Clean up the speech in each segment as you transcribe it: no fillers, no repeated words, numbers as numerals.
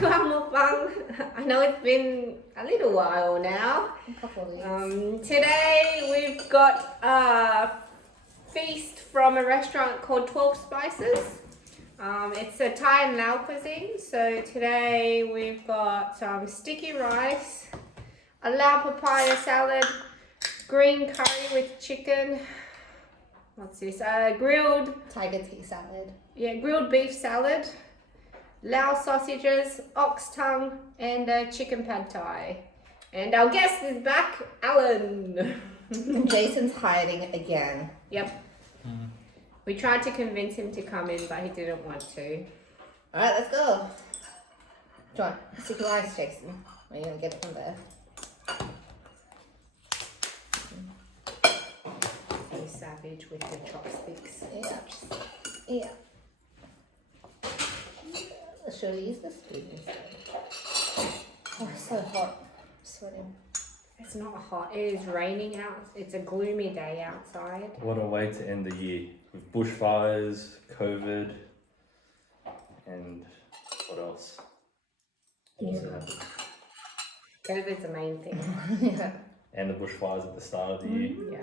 back to our mukbang. I know it's been a little while now. A couple of weeks. Today we've got a feast from a restaurant called 12 Spices. It's a Thai and Lao cuisine. So today we've got some sticky rice, a Lao papaya salad, green curry with chicken. What's this? Grilled Tiger tea salad. grilled beef salad, Lao sausages, ox tongue, and chicken pad thai. And our guest is back, Alan. Jason's hiding again. Yep. We tried to convince him to come in, but he didn't want to. Alright, let's go. John, sticky rice, Jason. Are you gonna get it from there? So savage with the chopsticks. Yeah. Should we use the spoon instead? Oh, it's so hot. I'm sweating. It's not hot. It is raining out. It's a gloomy day outside. What a way to end the year with bushfires, COVID, and what else? Yeah. COVID's the main thing. Yeah. And the bushfires at the start of the year. Yeah.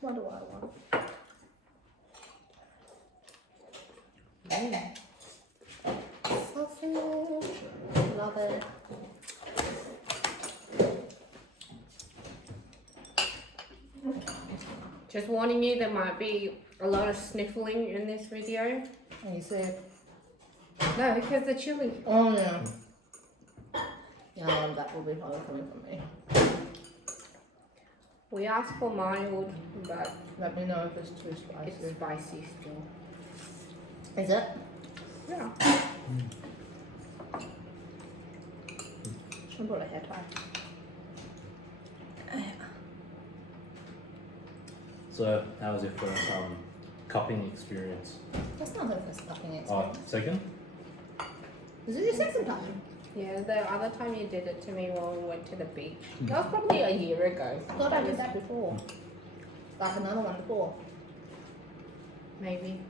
What do I want? Sausage. Love it. Just warning you, there might be a lot of sniffling in this video. And you said, No, because the chili. oh no. Yeah, that will be probably coming from me. We asked for mild, but Let me know if it's too spicy. it's spicy still. Is it? Yeah. Should put a hair tie. So, how was your first cupping experience? That's not her first cupping Oh, experience. second? Is it your second time? Yeah, the other time you did it to me when we went to the beach. That was probably a year ago. I thought I did that before. Like another one before. Maybe.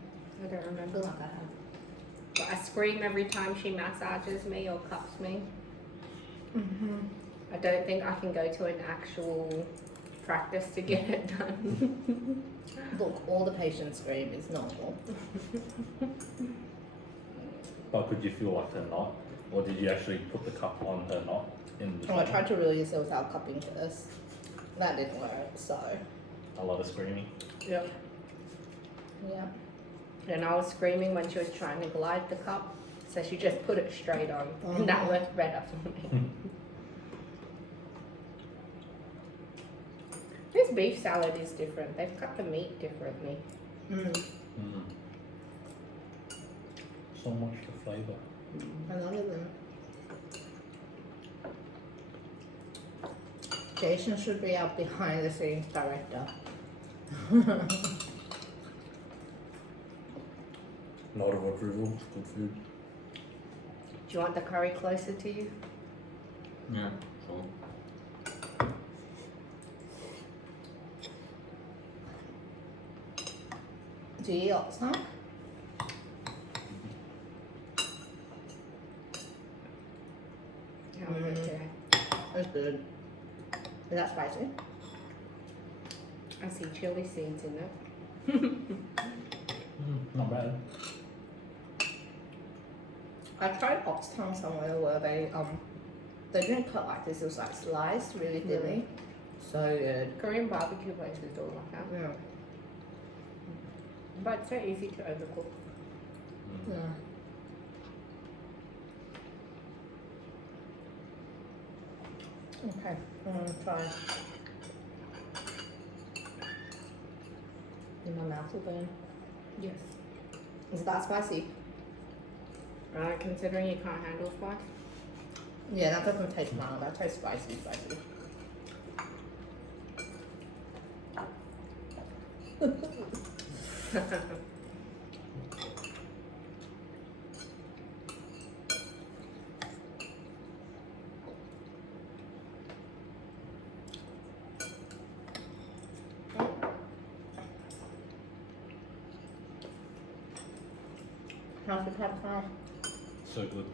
I don't I remember. feel like I have. But I scream every time she massages me or cups me. I don't think I can go to an actual practice to get it done. Look, all the patients scream is normal. But could you feel like her knot? Or did you actually put the cup on her knot? In the Oh, I tried to release it without cupping first. That didn't work, so A lot of screaming. Yep. yeah. And I was screaming when she was trying to glide the cup. So she just put it straight on. And that worked better for me. This beef salad is different. They've cut the meat differently. So much for flavour. I love them. Jason should be our behind the scenes director. Not of a drivel, good food. Do you want the curry closer to you? Yeah, sure. Do you eat ox tongue? How is it today? It's good. Is that spicy? I see chili seeds in it. Not bad. I tried ox tongue somewhere where they didn't cut like this, it was like sliced really thinly. So good. Korean barbecue places do it like that. Yeah. But it's so easy to overcook. Yeah. Okay, I'm gonna try. In my mouth will burn. Yes. Is that spicy? Considering you can't handle spice. Yeah, that doesn't taste mild. That tastes spicy. How's the pad thai? So good.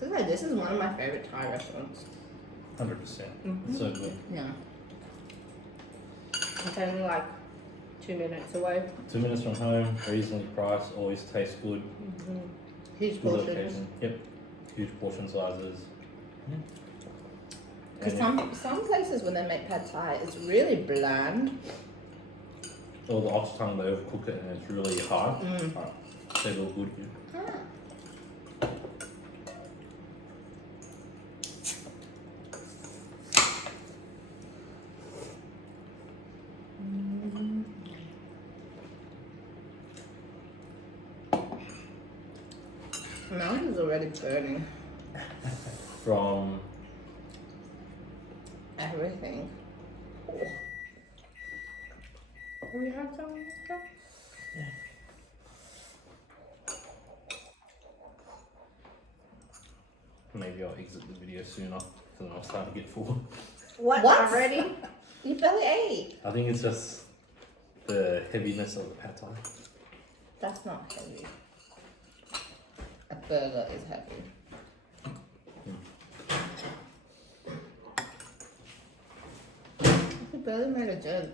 This is one of my favorite Thai restaurants. 100%. So good. Yeah. It's only like 2 minutes away. 2 minutes from home, reasonably priced, always tastes good. Huge Good portions. location. Yep. Huge portion sizes. Because And some places when they make pad Thai, it's really bland. or the ox tongue, they overcook it and it's really hard. They look good here. My mouth is already burning. From Everything. We have some. maybe I'll exit the video sooner because then I'll start to get full. What? What? Already? You barely ate. I think it's just the heaviness of the pad thai. That's not heavy. A burger is heavy. You barely made a joke.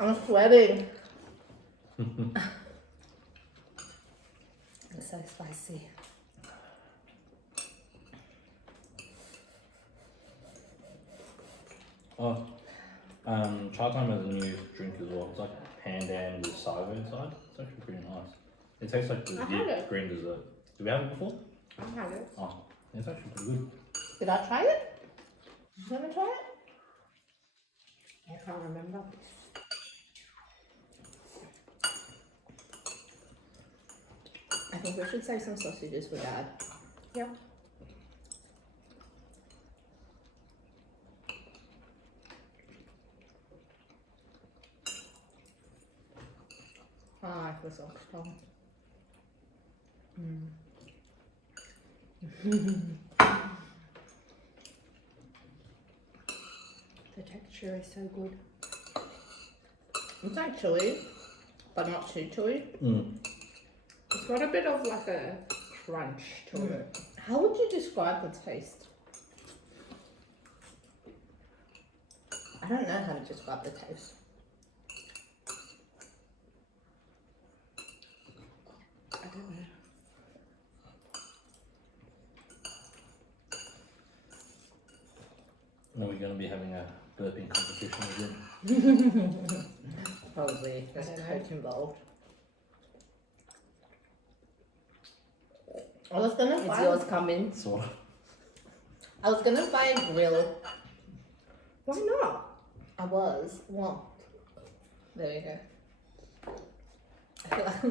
I'm sweating. It's so spicy. Oh, chai time has a new drink as well. It's like pandan with sago inside. It's actually pretty nice. It tastes like I had legit it. green dessert. Did we have it before? I have it. Oh, it's actually pretty good. Did I try it? Did you ever try it? I can't remember. I think we should save some sausages for Dad. Yep. Oh, I like this oxtail. The texture is so good. It's like chewy, but not too chewy. It's got a bit of like a crunch to it. How would you describe the taste? I don't know how to describe the taste. I don't know. Are we going to be having a burping competition again? Probably. There's I don't Coke involved. I was gonna Is buy. yours coming? Sort of. I was gonna buy a grill. Why not? I was. What? There you go. I feel like I'm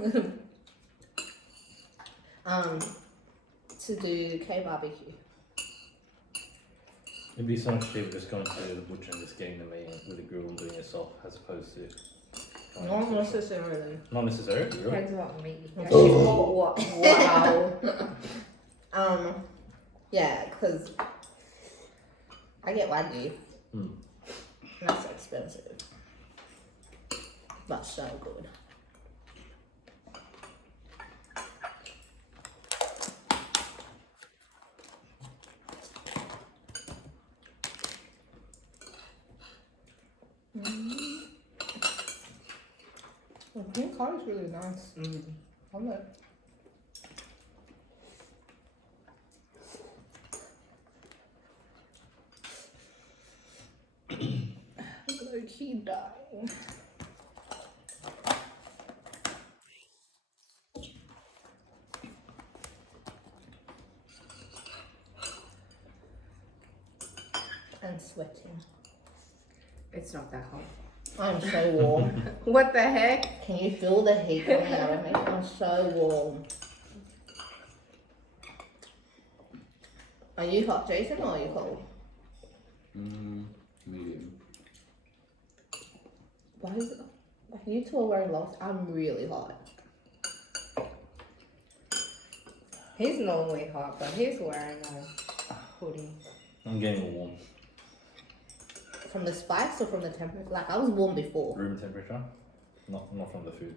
gonna to do K-barbecue. It'd be so much cheaper just going to the butcher and just getting the meat with a grill and doing it yourself as opposed to. Not necessarily. Not necessarily, really. Depends what meat. What? Wow. Yeah, because I get Wagyu. Mm. And that's expensive. But so good. The pink color is really nice. I love it. Low key dying. And sweating. It's not that hot. I'm so warm. What the heck? Can you feel the heat coming out of me? I'm so warm. Are you hot, Jason, or are you cold? Medium. Why is it? Why you two are wearing lots. I'm really hot. He's normally hot, but he's wearing a hoodie. I'm getting warm. From the spice or from the temperature? Like, I was warm before. Room temperature, not from the food.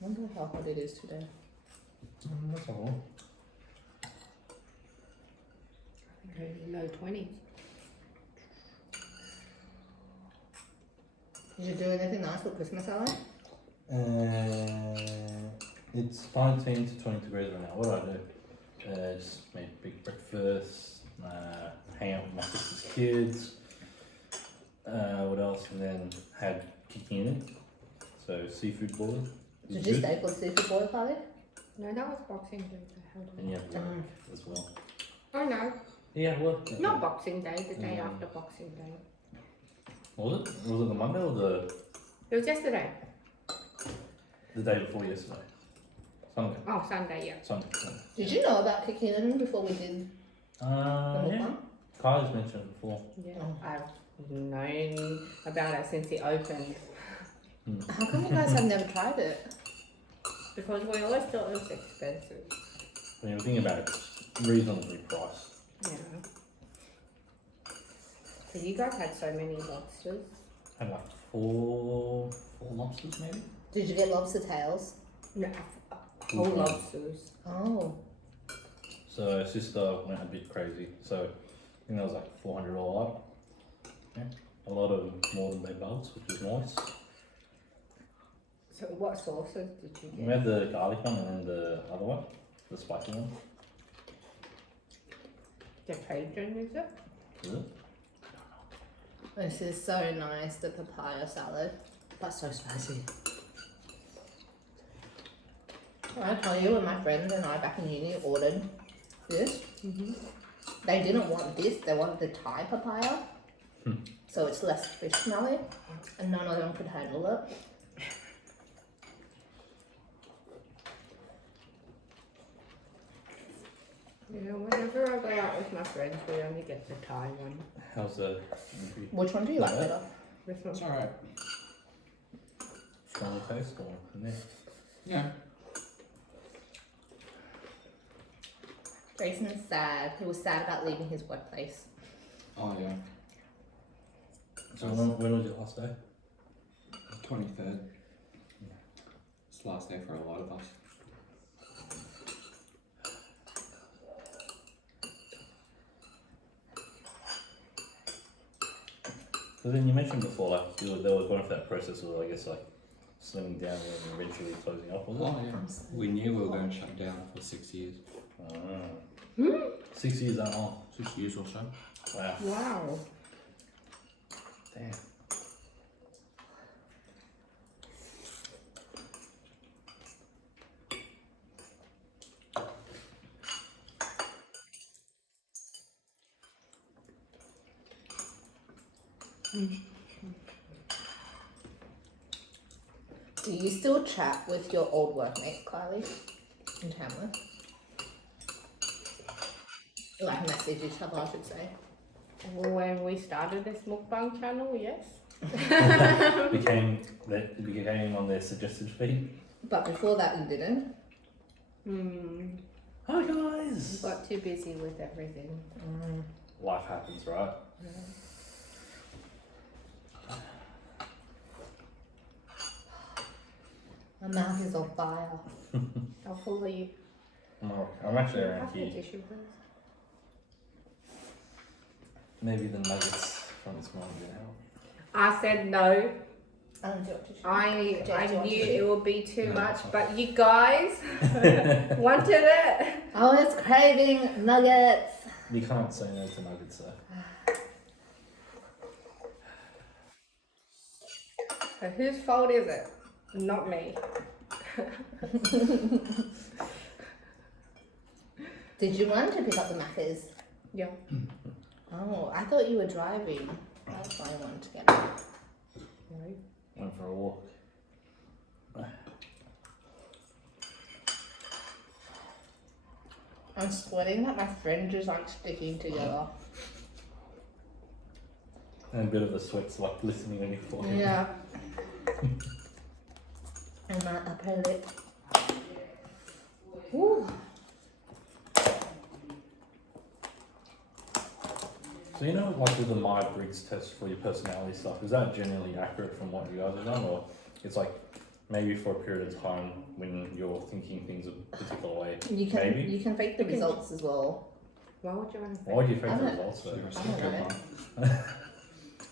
Wonder how hot it is today. That's all. Low 20s. Did you do anything nice for Christmas, Alan? It's 19 to 20 degrees right now. What do I do? Just made big breakfast, hang out with my sister's kids. What else? And then had kicking in it. So seafood boil. Did you stay for the seafood boil party? No, that was Boxing Day. And you have work as well. Oh no, Yeah, work. not Boxing Day, the day Mm. after Boxing Day. Was it? Was it the Monday or It was yesterday. the day before yesterday? Sunday. Oh, Sunday, yeah. Sunday. Did you know about kicking in before we did the Yeah. mukbang? Kyle's mentioned it before. Yeah, Oh. I've known about it since it opened. How come you guys have never tried it? Because we always thought it was expensive. When you think about it, it's reasonably priced. Yeah. So you guys had so many lobsters. Had like four lobsters maybe. Did you get lobster tails? No, whole Full lobsters. Oh. So sister went a bit crazy. So I think that was like $400 up. Yeah. A lot of more than bed bugs, which is nice. So what sauces did you We get? had the garlic one and then the other one, the spicy one. The Cajun, is it? Is it? This is so nice, the papaya salad. But so spicy. I tell you, when my friends and I back in uni ordered this, they didn't want this, they wanted the Thai papaya. So it's less fish smelly, and none of them could handle it. Yeah, whenever I go out with my friends, we only get the Thai one. How's the Which one do you like Yeah. better? This one. It's alright. strong taste or yeah. Yeah. Jason's sad. He was sad about leaving his workplace. Oh yeah. So when was your last day? 23rd. It's the last day for a lot of us. So then you mentioned before, like they were going through that process of, I guess, like slimming down and eventually closing up, was it? Oh yeah. We knew we were going to shut down for 6 years. Ah. 6 years that long. 6 years or so. Wow. Wow. Damn. Do you still chat with your old workmate, Kylie, in Tamworth? Like message each other, I should say. When we started this mukbang channel, yes. became on their suggested feed. But before that, you didn't. Hi guys. Got too busy with everything. Life happens, right? My mouth is on fire. I'll follow you. I'm actually around Have the here. tissue, please. Maybe the nuggets from this morning didn't help. I said no. I don't do it tissue. I do you want knew tissue? it would be too No, much, it's fine. but you guys wanted it. I was craving nuggets. You can't say no to nuggets though. So whose fault is it? Not me. Did you run to pick up the Maccas? Yeah. Oh, I thought you were driving. That's why I wanted to get up. Went for a walk. I'm sweating that my fringes aren't sticking together. And a bit of the sweat's like glistening on your forehead. Yeah. And my upper lip. Ooh. So you know, like with the Myers-Briggs test for your personality stuff, is that generally accurate from what you guys have done, or it's like maybe for a period of time when you're thinking things a particular way? You can Maybe. you can fake the results as well. Why would you want to? Why do you I think the don't- results though? You're a I don't secret know. one.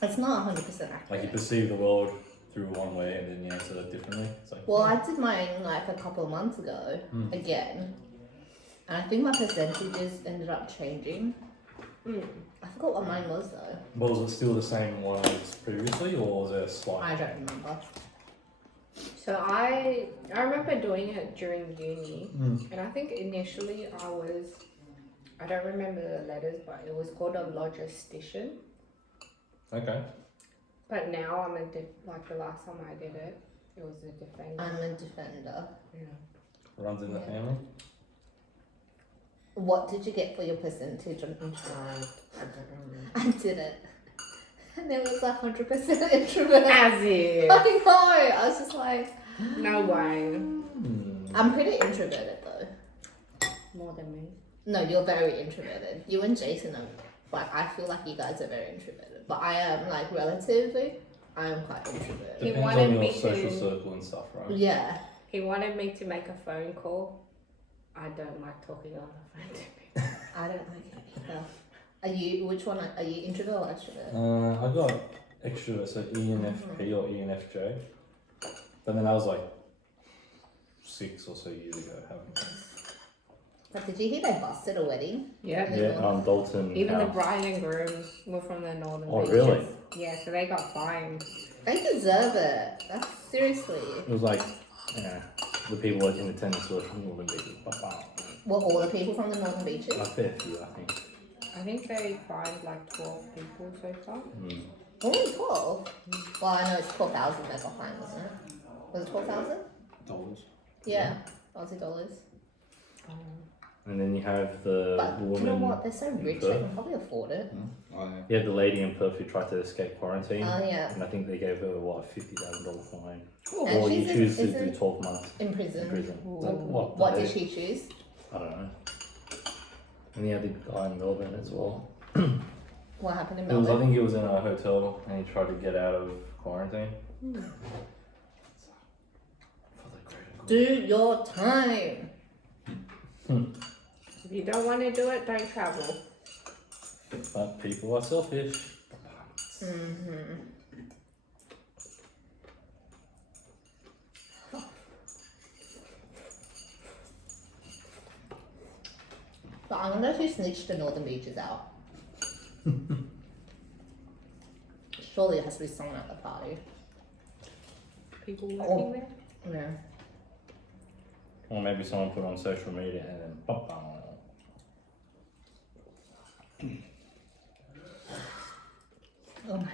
It's not 100% accurate. Like you perceive the world through one way and then you answer it differently. It's like, Well, I did mine like a couple of months ago again, and I think my percentages ended up changing. I forgot what mine was though. well, was it still the same one as previously, or was there a slight? I don't remember. So I remember doing it during uni, Mm. and I think initially I don't remember the letters, but it was called a logistician. Okay. But now like the last time I did it, it was a defender. I'm a defender. Yeah. Runs in the Yeah. family. What did you get for your percentage on introvert? I don't remember. I didn't. And it was 100% introvert. As if. I know. I was just like, No way. I'm pretty introverted though. More than me. No, you're very introverted. You and Jason are like, I feel like you guys are very introverted. But I am like relatively, I am quite introverted. He Depends wanted on your me social to- circle and stuff, right? Yeah. He wanted me to make a phone call. I don't like talking on the phone to people. I don't like it either. Which one are you, introvert or extrovert? I got extrovert, so ENFP or ENFJ. But then I was like 6 or so years ago having. But did you hear they busted a wedding? Yeah. Yeah, Dalton. Even the House. bride and groom were from the northern Oh, beaches. really? Yeah, so they got fined. They deserve it. That's seriously. It was like, the people in attendance were from Northern Beaches. Were all the people from the northern beaches? A fair few, I think. I think they fined like 12 people so far. Mm. Only 12? Well, I know it's 12,000 they got fined, wasn't it? Was it 12,000? Dollars. Yeah. Aussie dollars. And then you have the But woman. you know what? They're so rich, they Perth. can probably afford it. Oh, yeah. You had the lady in Perth who tried to escape quarantine. Oh, yeah. And I think they gave her, what, $50,000 fine. And Or you she's choose to in do 12 months in prison. in prison. Ooh. Like, what? What the did heck? she choose? I don't know. And you had the guy in Melbourne as well. What happened in It was, I Melbourne? think he was in a hotel and he tried to get out of quarantine. For the greater good. Do your time. If you don't want to do it, don't travel. But people are selfish. Mm-hmm. But I wonder who snitched the Northern Beaches out. Surely it has to be someone at the party. People working Oh. there. Yeah. Or maybe someone put on social media and then pop down. Oh my god.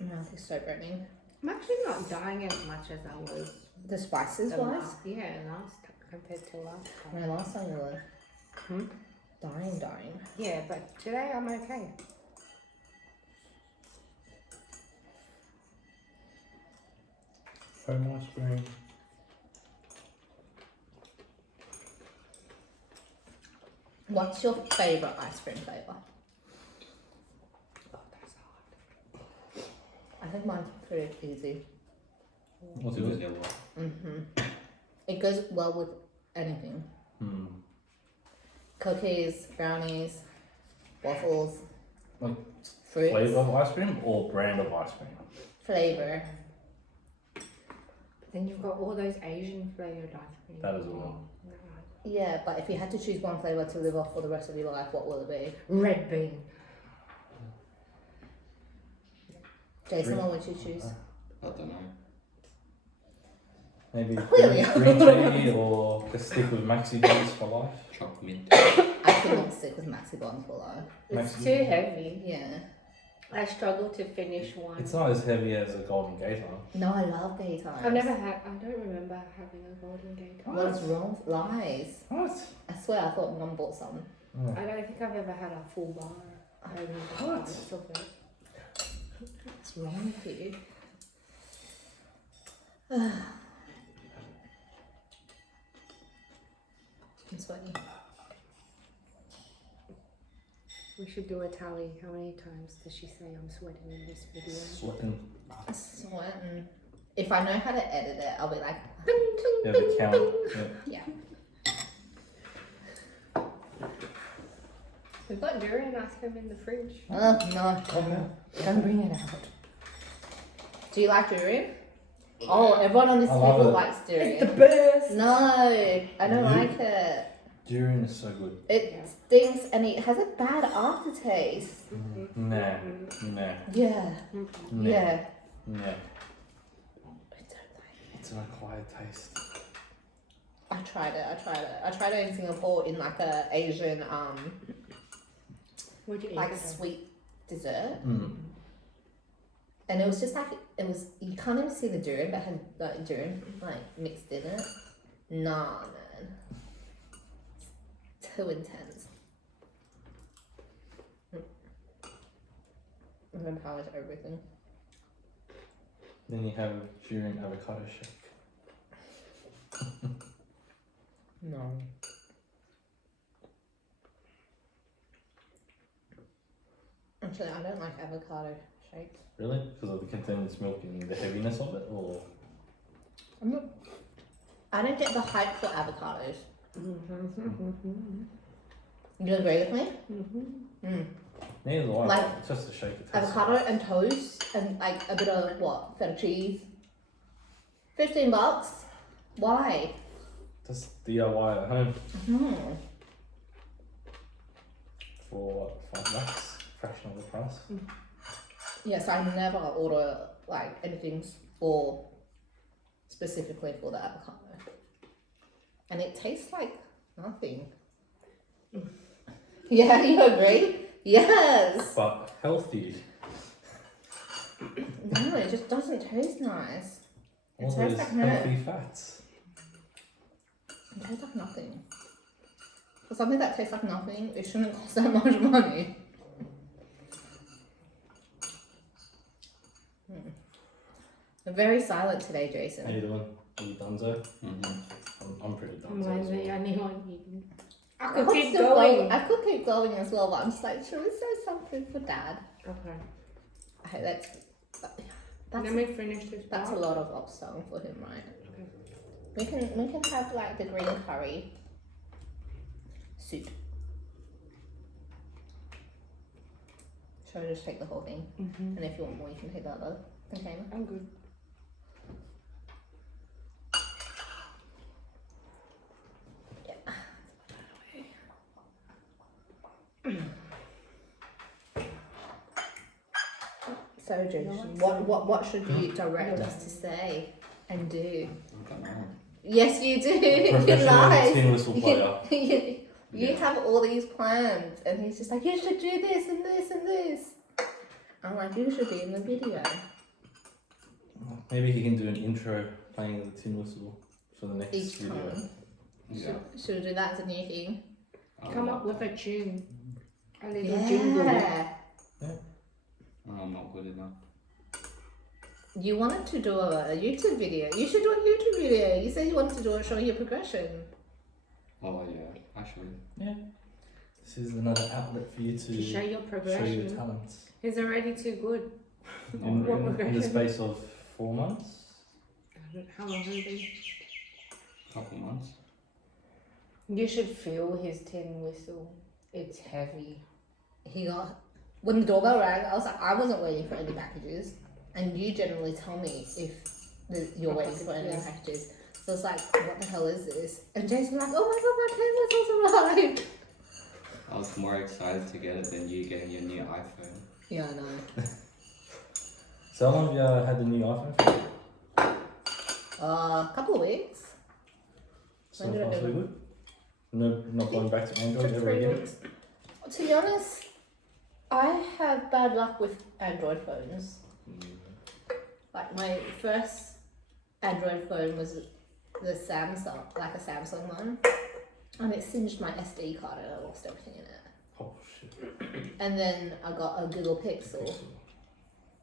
My mouth is so burning. I'm actually not dying as much as I was. The spices the wise? last, yeah, last time compared to last time. No, last time you were Hmm? dying. Yeah, but today I'm okay. Home ice cream. What's your favourite ice cream flavour? Oh, that's hard. I think mine's pretty easy. What's It was yours? yellow. It goes well with anything. Hmm. Cookies, brownies, waffles, Like fruits. flavour of ice cream or brand of ice cream? Flavour. Then you've got all those Asian flavoured ice cream. That as well. No. Yeah, but if you had to choose one flavour to live off for the rest of your life, what will it be? Red bean. Jason, Green. what would you choose? I don't know. Maybe Really? green tea or just stick with Maxi Buns for life. Chocolate mint. I could not stick with Maxi Bond for life. It's Maxi- too heavy. Yeah. I struggle to finish one. It's not as heavy as a Golden Gator. No, I love daytime. I've never had. I don't remember having a golden gator. What's wrong? Lies. What? I swear, I thought Mum bought some. I don't think I've ever had a full bar. What? What's wrong with you? I'm sweating. We should do a tally. How many times does she say I'm sweating in this video? Sweating. Sweating. If I know how to edit it, I'll be like, Yeah, the count. Yeah. yeah. We've got durian ice cream in the fridge. Oh no! Don't bring it out. Do you like durian? Oh, everyone on this I love table it. likes durian. best. No, I don't You? like it. Durian is so good. It stinks and it has a bad aftertaste. Nah. Nah. Yeah, Nah. yeah. Nah. I don't like it. It's an acquired taste. I tried it. I tried it in Singapore in like a Asian Would you eat like it? sweet dessert, Mm. and it was just like it was. You can't even see the durian, but it had like durian like mixed in it. Nah, man, it's too intense. It empowers everything. Then you have durian avocado shake. No. Actually, I don't like avocado shakes. Really? Because of the condensed milk and the heaviness of it, or I don't get the hype for avocados. You agree with me? Mm. neither do I. Like, It's just a shake. It tastes Avocado and toast and like a bit of what? Feta cheese. $15. Why? Just DIY at home Hmm. for what, $5? Fraction of the price. Yes, I never order like anything for specifically for the avocado, and it tastes like nothing. Yeah, you agree? Yes. But healthy. No, it just doesn't taste nice. It All tastes those like no. healthy fats. It tastes like nothing. For something that tastes like nothing, it shouldn't cost that much money. I'm very silent today, How Jason. you doing? Are you done, Zoe? Mm-hmm. I'm pretty done. Am Zoe, I as the well. only one eating? I I could could keep still going. I could keep going as well, but I'm just like, should we say something for Dad? Okay. I hope that's Let me finish this. that's a part. lot of oxtail for him, right? Okay. We can have like the green curry soup. Should I just take the whole thing? Mm-hmm. And if you want more, you can take the other container. I'm good. So, Jason, what should you direct us to say and do? I don't know. Yes, you do. You Professional lies. tin whistle player. You have all these plans, and he's just like, you should do this and this and this. I'm like, you should be in the video. Maybe he can do an intro playing the tin whistle for the next Each video. time. Yeah. Should we do that as a new thing? Come up with a tune. A little Yeah. jingle. I'm not good enough. You wanted to do a YouTube video. You should do a YouTube video. You said you wanted to do it showing your progression. Oh yeah, I should. This is another outlet for you To show to your show your progression. talents. He's already too good. In, What in the progression? space of 4 months. How long has it been? Couple months. You should feel his tin whistle. It's heavy. He got when the doorbell rang. I was like, I wasn't waiting for any packages, and you generally tell me if you're waiting for any Yeah. packages. So it's like, what the hell is this? And Jason's like, oh my god, my tin whistle's arrived. I was more excited to get it than you getting your new iPhone. Yeah, I know. So how long have you had the new iPhone for? A couple of weeks. So When did I far do so it? good? No, not going back to Android Took ever 3 again? weeks. To be honest, I have bad luck with Android phones. Mm. Like my first Android phone was the Samsung, like a Samsung one, and it singed my SD card and I lost everything in it. Oh shit. And then I got a Google Pixel,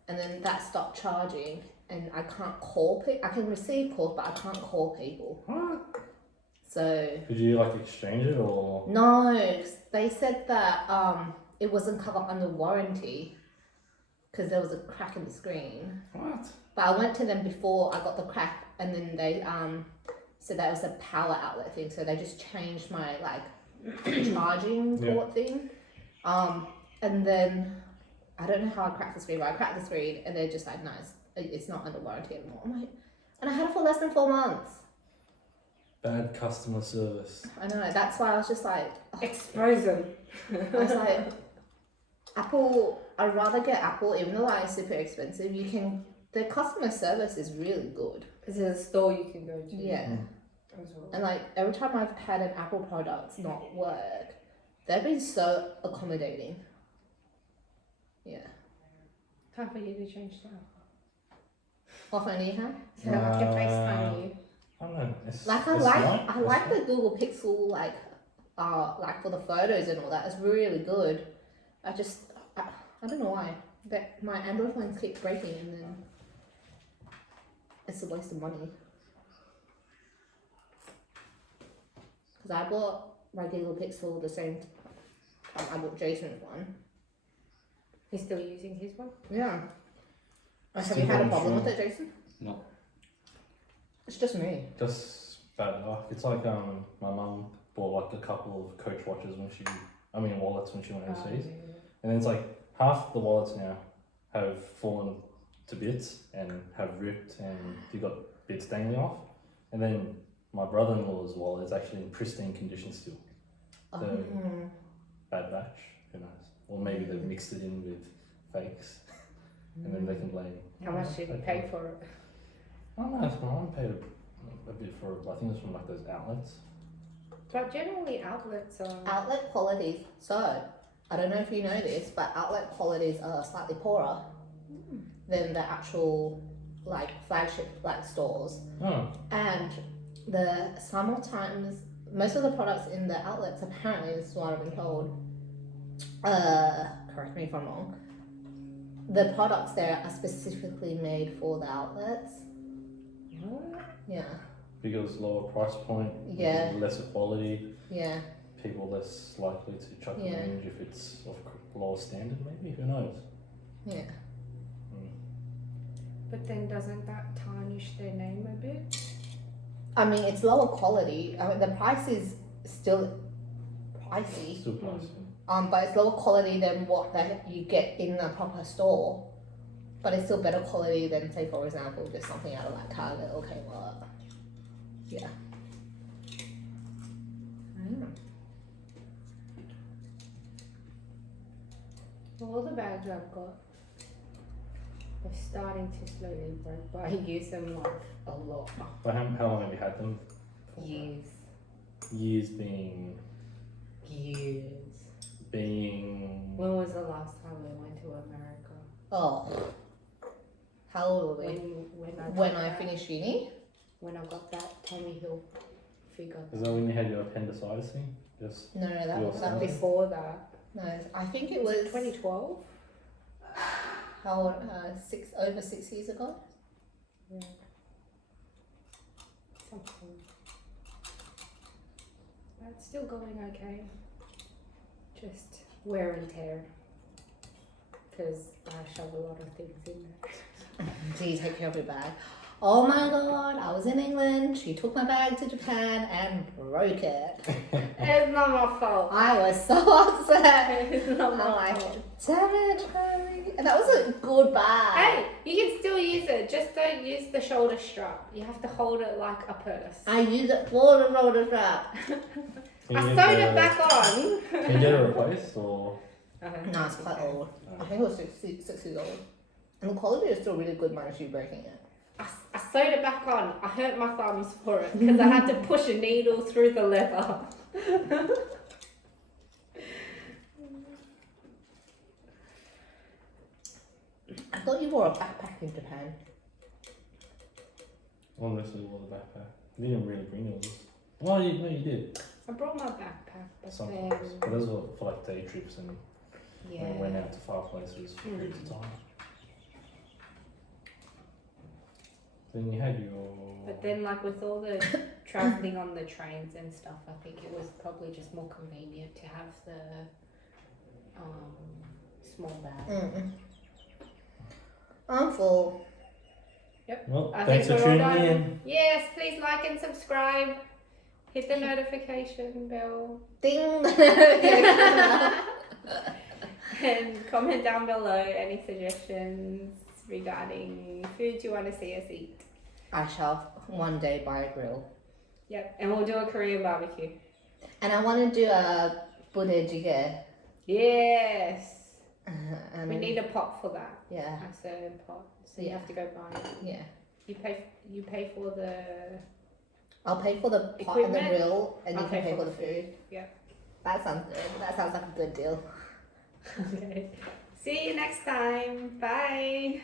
and then that stopped charging, and I can't call people. I can receive calls, but I can't call people. What? So Could you like exchange it or? no, they said that it wasn't covered under warranty because there was a crack in the screen. What? But I went to them before I got the crack, and then they said that it was a power outlet thing. So they just changed my like charging port thing. And then I don't know how I cracked the screen, but I cracked the screen, and they're just like, no, it's not under warranty anymore. I'm like, and I had it for less than 4 months. Bad customer service. I know. That's why I was just like, Expose them. I was like, Apple. I'd rather get Apple, even though it's super expensive. Their customer service is really good. Is there a store you can go to? Yeah. As well. And like every time I've had an Apple product not work, they've been so accommodating. Yeah. Time for you to change that. What phone do you have? So I can FaceTime you. I don't know. I like the Google Pixel like for the photos and all that. It's really good. I don't know why. But my Android phones keep breaking, and then it's a waste of money. Because I bought my Google Pixel the same time I bought Jason's one. He's still using his one? Yeah. Have Still you had a going problem strong. with it, Jason? No. It's just me. Just bad luck. It's like my mum bought like a couple of Coach watches wallets when she went overseas, and then it's like half the wallets now have fallen to bits and have ripped, and you got bits dangling off, and then my brother-in-law's wallet is actually in pristine condition still. So bad batch, who knows? Or maybe they've mixed it in with fakes, and then they can blame. How much did you pay for it? I don't know if my mum paid a bit for it. I think it was from like those outlets. But generally outlets are... Outlet qualities. So, I don't know if you know this, but outlet qualities are slightly poorer than the actual like flagship like stores. Oh, And most of the products in the outlets, apparently, this is what I've been told, correct me if I'm wrong, the products there are specifically made for the outlets. Yeah, because lower price point, Yeah. lesser quality, yeah. people less likely to chuck Yeah. it in if it's of lower standard, maybe, who knows? Yeah. But then doesn't that tarnish their name a bit? I mean, it's lower quality. I mean, the price is still pricey. Still pricey. But it's lower quality than what that you get in a proper store. But it's still better quality than, say, for example, just something out of like Target or Kmart. Yeah. All the bags I've got, they're starting to slowly break, but I use them like a lot. But how long have you had them? for? Years. Years being. When was the last time we went to America? Oh. How old were we? When I finished uni? When I got that Tommy Hill figure. Is that when you had your appendicitis thing? Just No, that Your was son? Before that. no. I think it was 2012? how old? Over 6 years ago. Yeah. Something. But it's still going okay. Just wear and tear. Because I shove a lot of things in there. Do you take care of your bag? Oh my god! I was in England. She took my bag to Japan and broke it. It's not my fault. I was so upset. It's not I'm my like, fault. damn it, Chloe. And that was a good bag. Hey, you can still use it. Just don't use the shoulder strap. You have to hold it like a purse. I use it for the shoulder strap. I sewed it back on. Can you get it replaced or? No, it's quite old. I think it was 6 years old. And the quality is still really good minus you breaking it. I sewed it back on. I hurt my thumbs for it because I had to push a needle through the leather. thought you wore a backpack in Japan. Unless it was a backpack. You didn't really bring yours. Oh, no, you did. I brought my backpack, but Sometimes. But those were for like day trips and yeah. when we went out to far places for periods of time. Then you had your. But then, like with all the traveling on the trains and stuff, I think it was probably just more convenient to have the small bag. I'm full. Well, I thanks for think we're all tuning done. in. Yes, please like and subscribe. Hit the notification bell. Ding! And comment down below any suggestions regarding foods you want to see us eat. I shall one day buy a grill. Yep, and we'll do a Korean barbecue. And I want to do a budae jjigae. Yes. And We need a pot for that. Yeah, A certain pot. So you Yeah. have to go buy it. yeah. You pay for the. I'll pay for the pot and the Equipment? grill, and you I'll can pay pay for for the food. Yeah. That sounds good. That sounds like a good deal. Okay. See you next time. Bye.